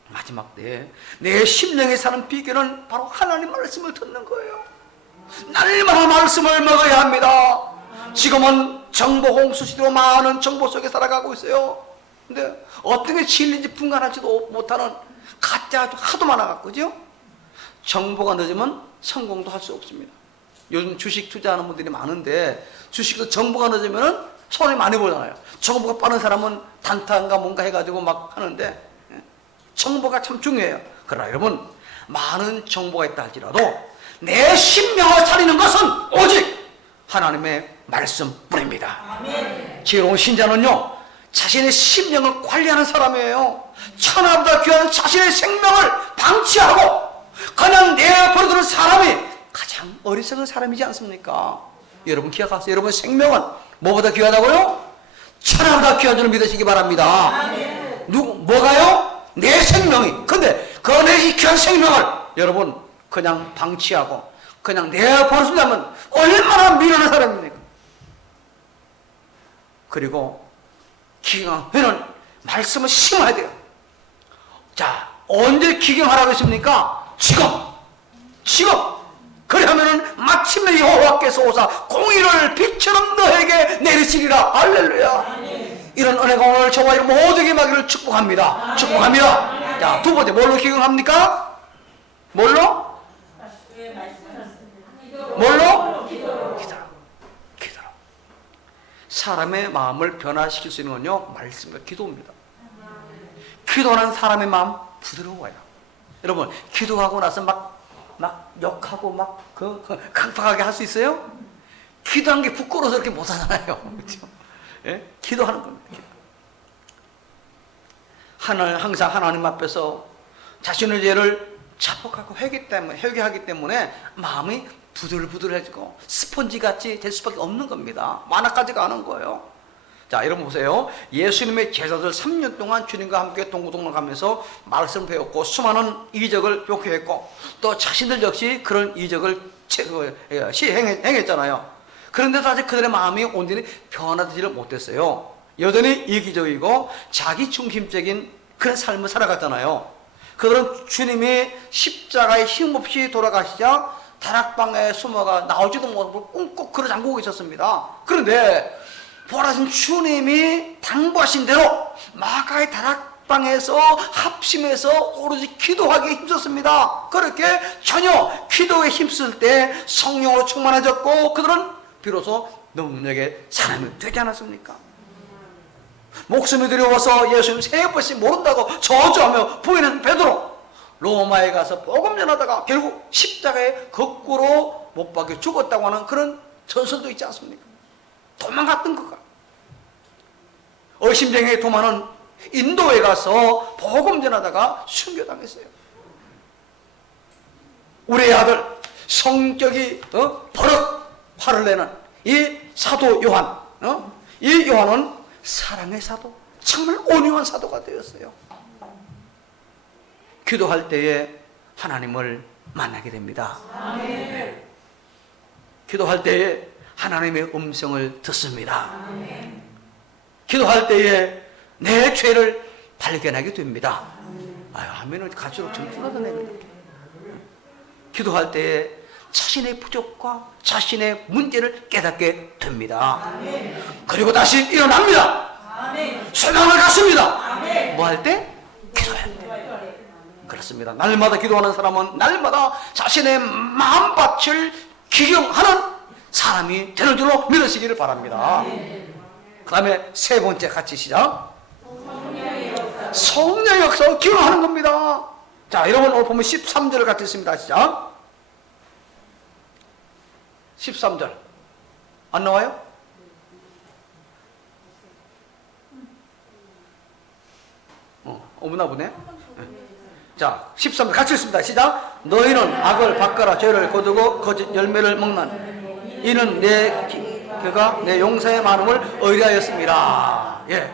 마지막 내 심령에 사는 비결은 바로 하나님 말씀을 듣는 거예요. 날마다 말씀을 먹어야 합니다. 지금은 정보 홍수 시대로 많은 정보 속에 살아가고 있어요. 근데 어떤 게 진리인지 분간하지도 못하는 가짜가 하도 많아갖고죠. 정보가 늦으면 성공도 할 수 없습니다. 요즘 주식 투자하는 분들이 많은데 주식도 정보가 늦으면 손해 많이 보잖아요. 정보가 빠른 사람은 단타인가 뭔가 해가지고 막 하는데 정보가 참 중요해요. 그러나 여러분, 많은 정보가 있다 할지라도 내 심령을 살리는 것은 오직 하나님의 말씀뿐입니다. 지혜로운 신자는요, 자신의 심령을 관리하는 사람이에요. 천하보다 귀한 자신의 생명을 방치하고 그냥 내버려두는 사람이 가장 어리석은 사람이지 않습니까? 여러분 기억하세요. 여러분 생명은 뭐보다 귀하다고요? 천하보다 귀한 줄 믿으시기 바랍니다. 뭐가요? 내 생명이. 근데 그 내 귀한 생명을 여러분 그냥 방치하고 그냥 내버려두면 얼마나 미련한 사람입니까? 그리고 기경회는 말씀을 심어야 돼요. 자, 언제 기경하라고 했습니까? 지금. 그러면은 마침내 여호와께서 오사 공의를 빛처럼 너에게 내리시리라. 할렐루야. 이런 은혜가 오늘 저와 여러분 모두에게 임하기를 축복합니다. 축복합니다. 자, 두 번째 뭘로 기경합니까? 뭘로? 뭘로? 기도로. 기도로. 사람의 마음을 변화시킬 수 있는 건요, 말씀과 기도입니다. 기도하는 사람의 마음 부드러워요. 여러분, 기도하고 나서 막 욕하고 강팍하게 할 수 있어요? 기도한 게 부끄러워서 그렇게 못하잖아요. 그렇죠? 예? 기도하는 겁니다. 항상 하나님 앞에서 자신의 죄를 자복하고 회개하기 때문에 마음이 부들부들해지고 스펀지같이 될 수밖에 없는 겁니다. 만화까지가 않은 거예요. 자, 여러분 보세요. 예수님의 제자들 3년 동안 주님과 함께 동고동락하면서 말씀을 배웠고 수많은 이적을 목회했고 또 자신들 역시 그런 이적을 행했잖아요. 그런데도 아직 그들의 마음이 온전히 변화되지를 못했어요. 여전히 이기적이고 자기 중심적인 그런 삶을 살아갔잖아요. 그들은 주님이 십자가에 힘없이 돌아가시자 다락방에 숨어가 나오지도 못하고 꽁꽁 걸어 잠그고 있었습니다. 그런데 보라신 주님이 당부하신 대로 마가의 다락방에서 합심해서 오로지 기도하기에 힘썼습니다. 그렇게 전혀 기도에 힘쓸 때 성령으로 충만해졌고 그들은 비로소 능력의 사람이 되지 않았습니까? 목숨이 두려워서 예수님 3번씩 모른다고 저주하며 부인한 베드로, 로마에 가서 복음 전하다가 결국 십자가에 거꾸로 못 박혀 죽었다고 하는 그런 전설도 있지 않습니까? 도망갔던 그가 의심쟁이의 도마는 인도에 가서 복음 전하다가 순교당했어요. 우리의 아들 성격이 버럭 화를 내는 이 사도 요한, 이 요한은 사랑의 사도, 정말 온유한 사도가 되었어요. 기도할 때에 하나님을 만나게 됩니다. 아멘. 기도할 때에 하나님의 음성을 듣습니다. 아멘. 기도할 때에 내 죄를 발견하게 됩니다. 아유, 아멘은 갈수록 점수가 더 냅니다. 기도할 때에 자신의 부족과 자신의 문제를 깨닫게 됩니다. 아멘. 그리고 다시 일어납니다. 아멘. 소망을 갖습니다. 뭐 할 때? 기도할 때. 그렇습니다. 날마다 기도하는 사람은 날마다 자신의 마음밭을 기경하는 사람이 되는 줄로 믿으시기를 바랍니다. 그 다음에 세 번째 같이 시작. 성령의 역사를 기경하는 겁니다. 자, 여러분 오늘 보면 13절을 같이 읽습니다. 시작. 13절 안 나와요? 없나 보네. 자, 13절 같이 읽습니다. 시작. 너희는 악을 바꿔라 죄를 거두고 거짓 열매를 먹는 이는 그가 내 용서의 많음을 의뢰하였습니다. 예.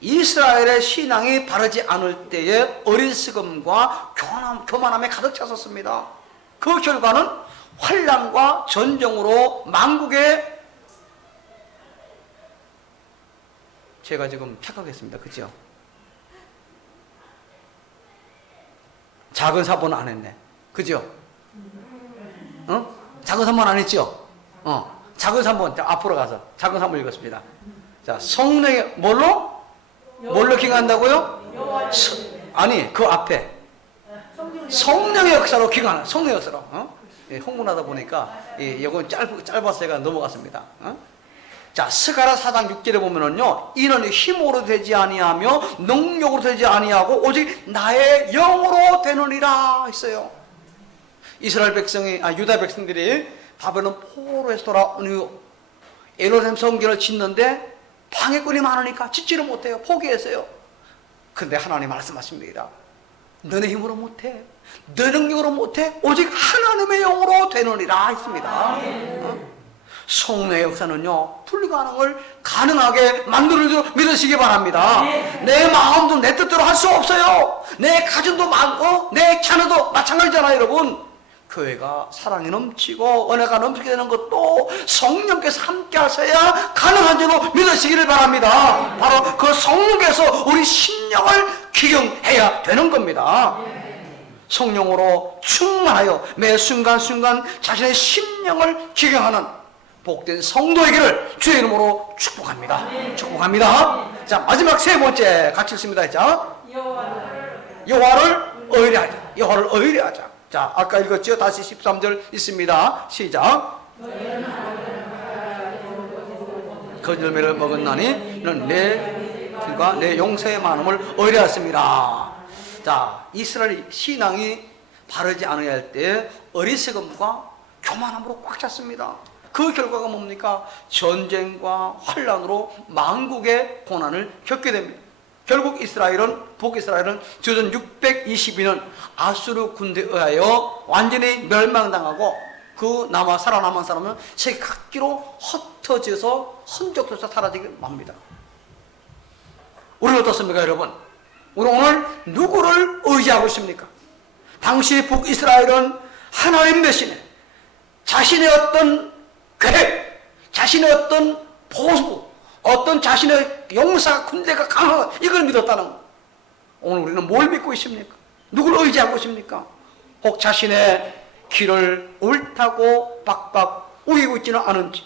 이스라엘의 신앙이 바르지 않을 때에 어리석음과 교만함에 가득 찼었습니다. 그 결과는 환난과 전쟁으로 만국에 제가 지금 착각했습니다. 그죠? 작은 사본 안 했네. 그죠? 작은 사본 안 했죠? 작은 사본, 앞으로 가서 작은 사본 읽었습니다. 자, 성령의, 뭘로 기도한다고요? 아니, 그 앞에. 성령의 역사로 기도하는, 성령의 역사로. 홍문하다 보니까, 이건 짧아서 제가 넘어갔습니다. 자, 스가랴 4장 6절에 보면은요, 이는 힘으로 되지 아니하며 능력으로 되지 아니하고 오직 나의 영으로 되느니라 했어요. 이스라엘 백성이, 유다 백성들이 바벨론 포로에서 돌아온 이후 예루살렘 성전을 짓는데 방해꾼이 많으니까 짓지를 못해요. 포기했어요. 근데 하나님 말씀하십니다. 너네 힘으로 못해. 너 능력으로 못해. 오직 하나님의 영으로 되느니라 했습니다. 성령의 역사는요, 불가능을 가능하게 만드는 줄 믿으시기 바랍니다. 내 마음도 내 뜻대로 할 수 없어요. 내 가정도 내 자녀도 마찬가지잖아요, 여러분. 교회가 사랑이 넘치고 은혜가 넘치게 되는 것도 성령께서 함께 하셔야 가능한 줄로 믿으시기를 바랍니다. 바로 그 성령께서 우리 심령을 기경해야 되는 겁니다. 성령으로 충만하여 매 순간순간 자신의 심령을 기경하는 복된 성도에게를 주의 이름으로 축복합니다. 축복합니다. 자, 마지막 세 번째 같이 읽습니다. 자, 여호와를 의뢰하자. 여호와를 의뢰하자. 자, 아까 읽었죠? 다시 13절 있습니다. 시작. 그 열매를 먹었나니 너는 내 길과 내 용서의 많음을 의뢰하였습니다. 자, 이스라엘 신앙이 바르지 않아야 할 때 어리석음과 교만함으로 꽉 찼습니다. 그 결과가 뭡니까? 전쟁과 환란으로 만국의 고난을 겪게 됩니다. 결국 이스라엘은, 북이스라엘은 주전 622년 아수르 군대에 의하여 완전히 멸망당하고 그 살아남은 사람은 세계 각기로 흩어져서 흔적조차 사라지게 맙니다. 우리는 어떻습니까, 여러분? 우리 오늘 누구를 의지하고 있습니까? 당시 북이스라엘은 하나님 대신에 자신의 어떤 계획, 자신의 어떤 보수, 어떤 자신의 용사 군대가 강한 이걸 믿었다는 거. 오늘 우리는 뭘 믿고 있습니까? 누구를 의지하고 있습니까? 혹 자신의 길을 옳다고 박박 우기고 있지는 않은지,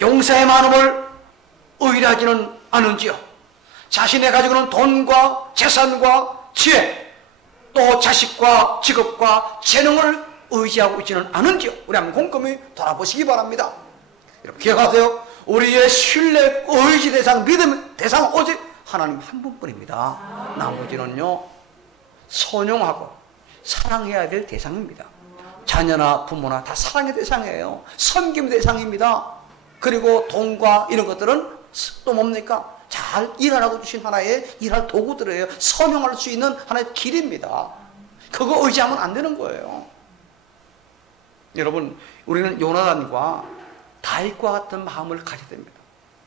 용사의 많음을 의뢰하지는 않은지요. 자신의 가지고 있는 돈과 재산과 지혜, 또 자식과 직업과 재능을 의지하고 있지는 않은지요. 우리 한번 곰곰이 돌아보시기 바랍니다. 여러분 기억하세요. 우리의 신뢰, 의지 대상, 믿음 대상 오직 하나님 한 분뿐입니다. 나머지는요 선용하고 사랑해야 될 대상입니다. 자녀나 부모나 다 사랑의 대상이에요. 섬김 대상입니다. 그리고 돈과 이런 것들은 또 뭡니까? 잘 일하라고 주신 하나의 일할 도구들이에요. 선용할 수 있는 하나의 길입니다. 그거 의지하면 안 되는 거예요. 여러분, 우리는 요나단과 다윗과 같은 마음을 가져야 됩니다.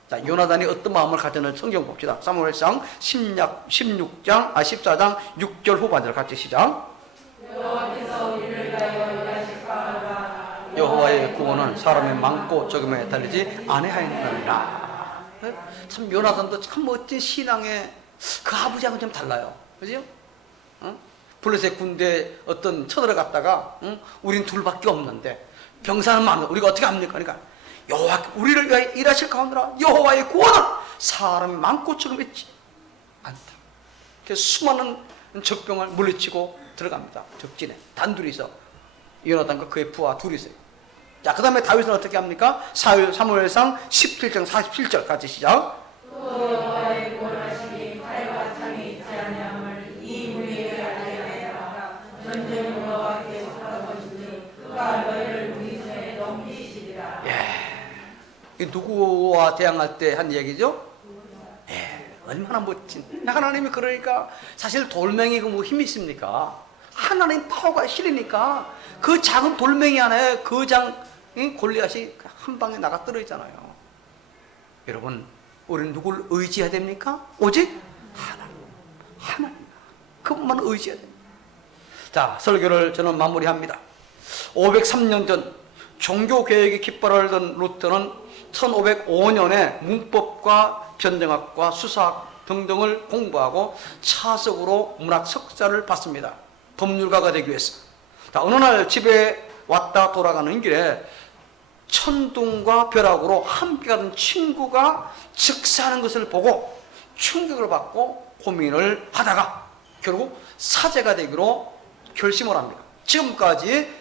자, 요나단이 어떤 마음을 가졌는지 성경 봅시다. 사무엘상 14장 6절 후반절 같이 시작. 여호와의 구원은 사람의 많고 적음에 달리지 아니하였느니라. 참 요나단도 참 멋진 신앙의 그 아버지하고는 좀 달라요. 그죠? 블레셋 군대 어떤 쳐들어갔다가 우린 둘밖에 없는데 병사는 많아. 우리가 어떻게 합니까? 그러니까 여호와 우리를 위하여 일하실 가운데라 여호와의 구원은 사람이 많고 적음에 않다. 그래서 수많은 적병을 물리치고 들어갑니다. 적진에 단둘이서 요나단과 그의 부하 둘이서. 자, 그 다음에 다윗은 어떻게 합니까? 사무엘상 17장 47절 같이 시작. 여호와의 구원하심이 칼과 창이 있지 아니함을 이 무리에게 알리라. 전쟁은 여호와께 속한 것이니 그가 너희를 우리 손에 넘기시리라. 이 누구와 대항할 때 한 얘기죠? 얼마나 멋진. 하나님이 그러니까 사실 돌멩이 그 뭐 힘이 있습니까? 하나님 파워가 실이니까 그 작은 돌멩이 하나에 그 골리앗이 한 방에 나가 떨어지잖아요. 여러분, 우리는 누구를 의지해야 됩니까? 오직 하나님. 그분만 의지해야 됩니다. 자, 설교를 저는 마무리합니다. 503년 전 종교개혁의 깃발을 든 루터는 1505년에 문법과 변정학과 수사학 등등을 공부하고 차석으로 문학 석사를 받습니다. 법률가가 되기 위해서. 자, 어느 날 집에 왔다 돌아가는 길에 천둥과 벼락으로 함께 가던 친구가 즉사하는 것을 보고 충격을 받고 고민을 하다가 결국 사제가 되기로 결심을 합니다. 지금까지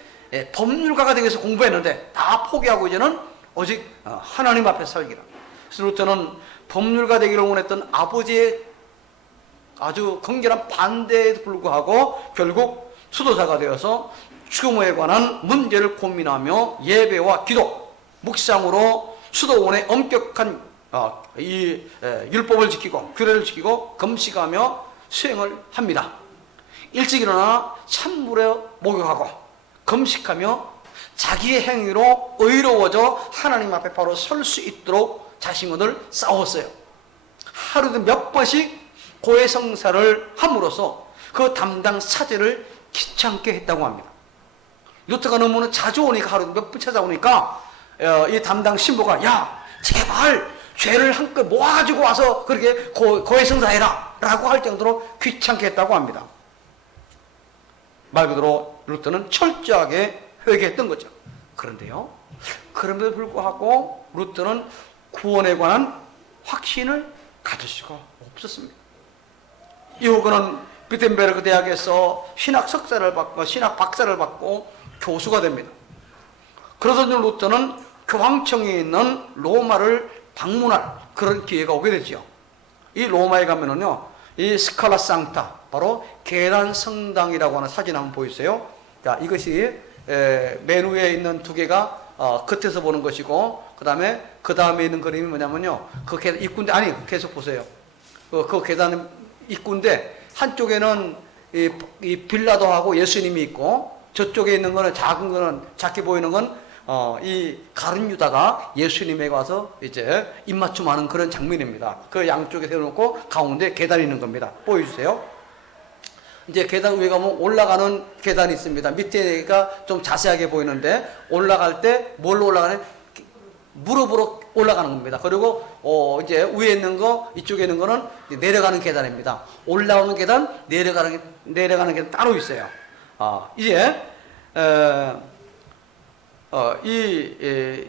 법률가가 되기 위해서 공부했는데 다 포기하고 이제는 오직 하나님 앞에 살기라. 그래서 루터는 법률가 되기를 원했던 아버지의 아주 강렬한 반대에도 불구하고 결국 수도사가 되어서 죽음에 관한 문제를 고민하며 예배와 기도, 묵상으로 수도원의 엄격한 율법을 지키고 규례를 지키고 금식하며 수행을 합니다. 일찍 일어나 찬물에 목욕하고 금식하며 자기의 행위로 의로워져 하나님 앞에 바로 설 수 있도록 자신을 싸웠어요. 하루도 몇 번씩 고해성사를 함으로써 그 담당 사제를 귀찮게 했다고 합니다. 루터가 너무나 자주 오니까 하루도 몇 번 찾아오니까 이 담당 신부가 야 제발 죄를 한껏 모아가지고 와서 그렇게 고해성사해라 라고 할 정도로 귀찮게 했다고 합니다. 말 그대로 루터는 철저하게 회개했던 거죠. 그런데요, 그럼에도 불구하고 루터는 구원에 관한 확신을 가질 수가 없었습니다. 이후로는 비텐베르크 대학에서 신학 석사를 받고 신학 박사를 받고 교수가 됩니다. 그래서 루터는 교황청에 있는 로마를 방문할 그런 기회가 오게 되죠. 이 로마에 가면은요, 이 스칼라 상타, 바로 계란 성당이라고 하는 사진 한번 보이세요? 자, 이것이 맨 위에 있는 두 개가 겉에서 보는 것이고, 그 다음에 있는 그림이 뭐냐면요, 그 계단 입구인데, 아니 계속 보세요. 그 계단 입구인데 한쪽에는 이 빌라도 하고 예수님이 있고, 저쪽에 있는 거는 작은 거는 작게 보이는 건 이 가룟 유다가 예수님에게 와서 이제 입맞춤하는 그런 장면입니다. 그 양쪽에 세워놓고 가운데 계단이 있는 겁니다. 보여주세요. 이제 계단 위에 가면 올라가는 계단이 있습니다. 밑에가 좀 자세하게 보이는데, 올라갈 때 뭘로 올라가냐? 무릎으로 올라가는 겁니다. 그리고 이제 위에 있는 거, 이쪽에 있는 거는 내려가는 계단입니다. 올라오는 계단, 내려가는 계단 따로 있어요. 이제 이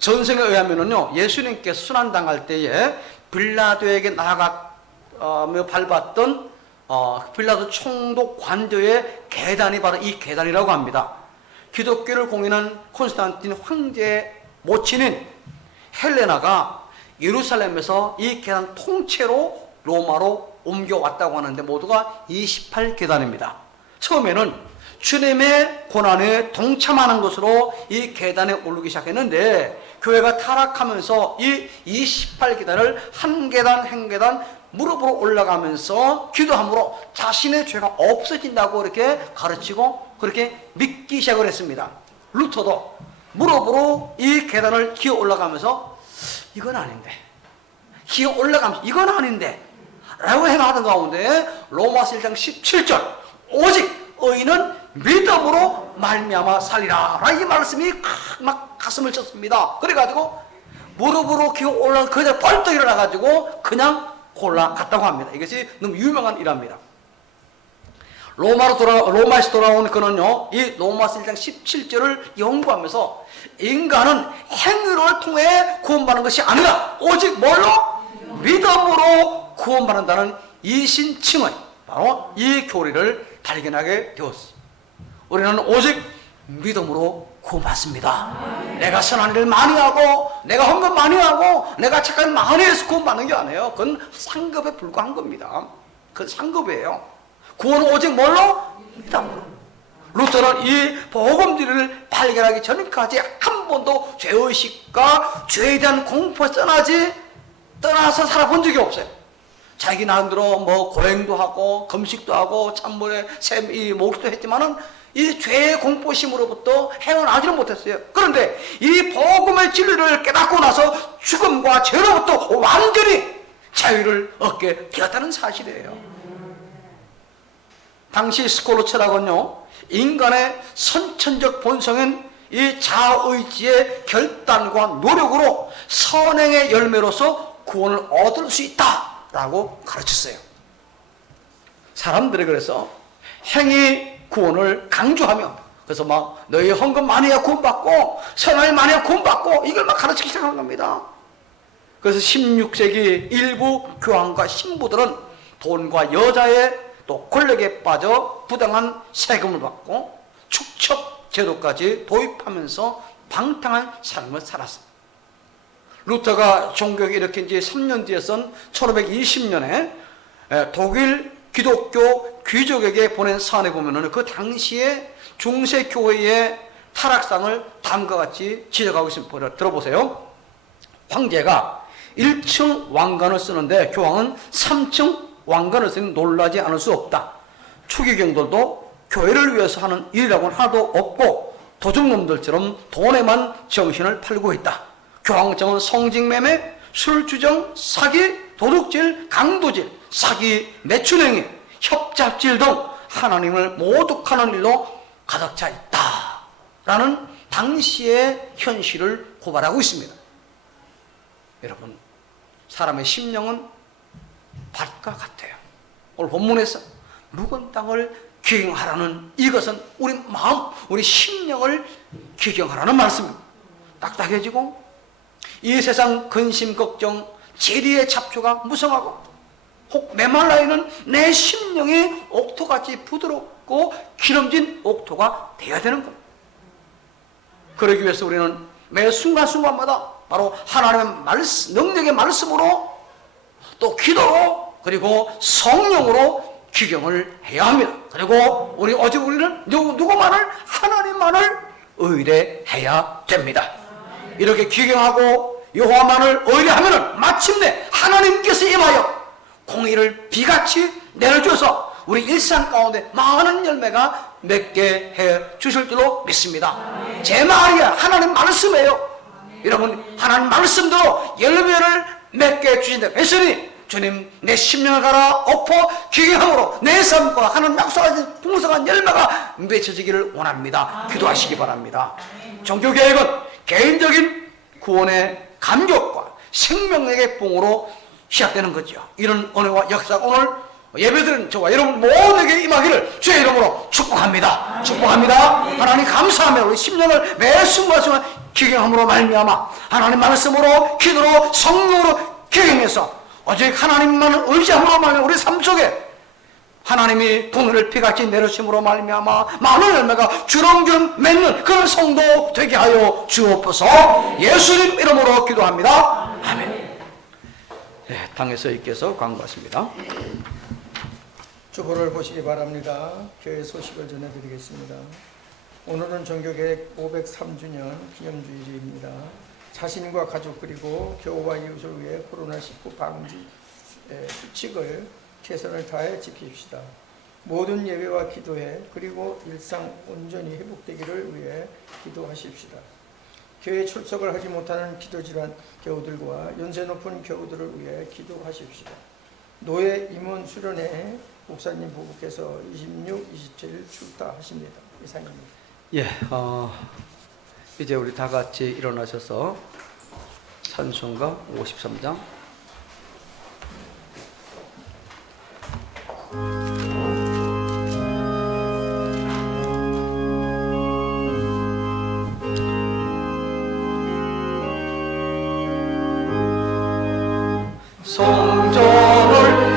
전생에 의하면은요, 예수님께서 순환당할 때에 빌라도에게 나아가며 밟았던 빌라도 총독 관저의 계단이 바로 이 계단이라고 합니다. 기독교를 공인한 콘스탄틴 황제의 모친인 헬레나가 예루살렘에서 이 계단 통째로 로마로 옮겨왔다고 하는데, 모두가 28계단입니다. 처음에는 주님의 고난에 동참하는 것으로 이 계단에 오르기 시작했는데, 교회가 타락하면서 이 28계단을 한 계단 한 계단 무릎으로 올라가면서 기도함으로 자신의 죄가 없어진다고 이렇게 가르치고 그렇게 믿기 시작을 했습니다. 루터도 무릎으로 이 계단을 기어 올라가면서 이건 아닌데, 기어 올라가면서 이건 아닌데 라고 해나가던 가운데 로마서 1장 17절, 오직 의인은 믿음으로 말미암아 살리라, 이 말씀이 막 가슴을 쳤습니다. 그래가지고 무릎으로 기어 올라가 그냥 벌떡 일어나가지고 그냥 올라갔다고 합니다. 이것이 너무 유명한 일합니다. 로마에서 돌아온 그는요, 이 로마서 1장 17절을 연구하면서 인간은 행위를 통해 구원받는 것이 아니라 오직 뭘로? 믿음으로 구원받는다는 이신칭의 바로 이 교리를 발견하게 되었습니다. 우리는 오직 믿음으로 구원받습니다. 내가 선한 일을 많이 하고, 내가 헌금 많이 하고, 내가 착한 일 많이 해서 구원받는 게 아니에요. 그건 상급에 불과한 겁니다. 그건 상급이에요. 구원은 오직 뭘로? 믿음으로. 루터는 이 복음지를 발견하기 전까지 한 번도 죄의식과 죄에 대한 공포에 떠나서 살아본 적이 없어요. 자기 나름대로 뭐 고행도 하고 금식도 하고 찬물에 목욕도 했지만은 이 죄의 공포심으로부터 헤어나지는 못했어요. 그런데 이 복음의 진리를 깨닫고 나서 죽음과 죄로부터 완전히 자유를 얻게 되었다는 사실이에요. 당시 스콜로 철학은요, 인간의 선천적 본성인 이 자아의지의 결단과 노력으로 선행의 열매로서 구원을 얻을 수 있다라고 가르쳤어요. 사람들이 그래서 행위 구원을 강조하며, 그래서 막 너희 헌금 많이 해야 구원받고 선할 많이 해야 구원받고 이걸 막 가르치기 시작한 겁니다. 그래서 16세기 일부 교황과 신부들은 돈과 여자의 또 권력에 빠져 부당한 세금을 받고 축첩 제도까지 도입하면서 방탕한 삶을 살았습니다. 루터가 종교를 일으킨 지 3년 뒤에 선 1520년에 독일 기독교 귀족에게 보낸 사안에 보면은 그 당시에 중세교회의 타락상을 다음과 같이 지적하고 있습니다. 들어보세요. 황제가 1층 왕관을 쓰는데 교황은 3층 왕관을 쓰니 놀라지 않을 수 없다. 추기경들도 교회를 위해서 하는 일이라고는 하나도 없고 도둑놈들처럼 돈에만 정신을 팔고 있다. 교황청은 성직매매, 술주정, 사기, 도둑질, 강도질, 사기, 매춘행위, 협잡질 등 하나님을 모독하는 일로 가득 차 있다 라는 당시의 현실을 고발하고 있습니다. 여러분, 사람의 심령은 밭과 같아요. 오늘 본문에서 묵은 땅을 기경하라는 이것은 우리 마음, 우리 심령을 기경하라는 말씀입니다. 딱딱해지고 이 세상 근심 걱정, 재리의 잡초가 무성하고 혹 메말라 있는 내 심령이 옥토같이 부드럽고 기름진 옥토가 되어야 되는 겁니다. 그러기 위해서 우리는 매 순간순간마다 바로 하나님의 말씀, 능력의 말씀으로 또 기도로 그리고 성령으로 기경을 해야 합니다. 그리고 우리는 누구만을 하나님만을 의뢰해야 됩니다. 이렇게 기경하고 여호와만을 의뢰하면 마침내 하나님께서 임하여 공의를 비같이 내려줘서 우리 일상 가운데 많은 열매가 맺게 해 주실 줄로 믿습니다. 제 말이 하나님 말씀이에요. 여러분, 하나님 말씀대로 열매를 맺게 해주신다 했으니 주님, 내 심령을 갈아 엎어 기경함으로 내 삶과 하나님 약속하신 풍성한 열매가 맺혀지기를 원합니다. 기도하시기 바랍니다. 종교개혁은 개인적인 구원의 감격과 생명의 뽕으로 시작되는 거죠. 이런 은혜와 역사가 오늘 예배드리는 저와 여러분 모두에게 임하기를 주의 이름으로 축복합니다. 축복합니다. 하나님 감사하며 우리 심령을 매 순간순간 기경함으로 말미암아 하나님 말씀으로 기도로 성령으로 기경해서 오직 하나님만을 의지함으로 말미암아 우리 삶 속에 하나님이 분을 피같이 내려심으로 말미암아 많은 열매가 주렁주렁 맺는 그런 성도 되게 하여 주옵소서. 예수님 이름으로 기도합니다. 아멘. 네, 당에서 있겠어 광고하십니다. 주보를 보시기 바랍니다. 교회 소식을 전해드리겠습니다. 오늘은 종교개혁 503주년 기념주일입니다. 자신과 가족 그리고 교우와 이웃을 위해 코로나19 방지 수칙을 최선을 다해 지킵시다. 모든 예배와 기도회 그리고 일상 온전히 회복되기를 위해 기도하십시다. 교회 출석을 하지 못하는 기도질환 교우들과 연세 높은 교우들을 위해 기도하십시다. 노예 임원 수련회 목사님 부부께서 26, 27일 출타하십니다. 이상입니다. 예, 이제 우리 다 같이 일어나셔서 찬송가 53장 성전을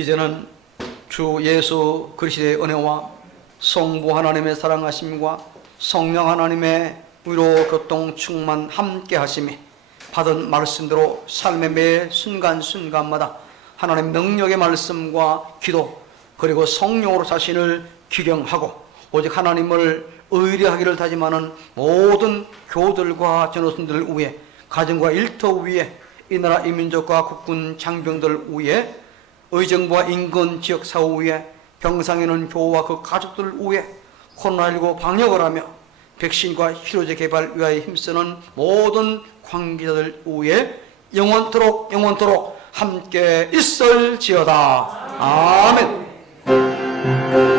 이제는 주 예수 그리스도의 은혜와 성부 하나님의 사랑하심과 성령 하나님의 위로 교통 충만 함께 하심이 받은 말씀대로 삶의 매 순간순간마다 하나님 능력의 말씀과 기도 그리고 성령으로 자신을 기경하고 오직 하나님을 의뢰하기를 다짐하는 모든 교우들과 전우선들 위해 가정과 일터 위에 이 나라 이민족과 국군 장병들 위에 의정부와 인근 지역 사후 위에 병상에는 교우와 그 가족들 위에 코로나19 방역을 하며 백신과 치료제 개발 위하여 힘쓰는 모든 관계자들 위에 영원토록 함께 있을지어다. 아멘.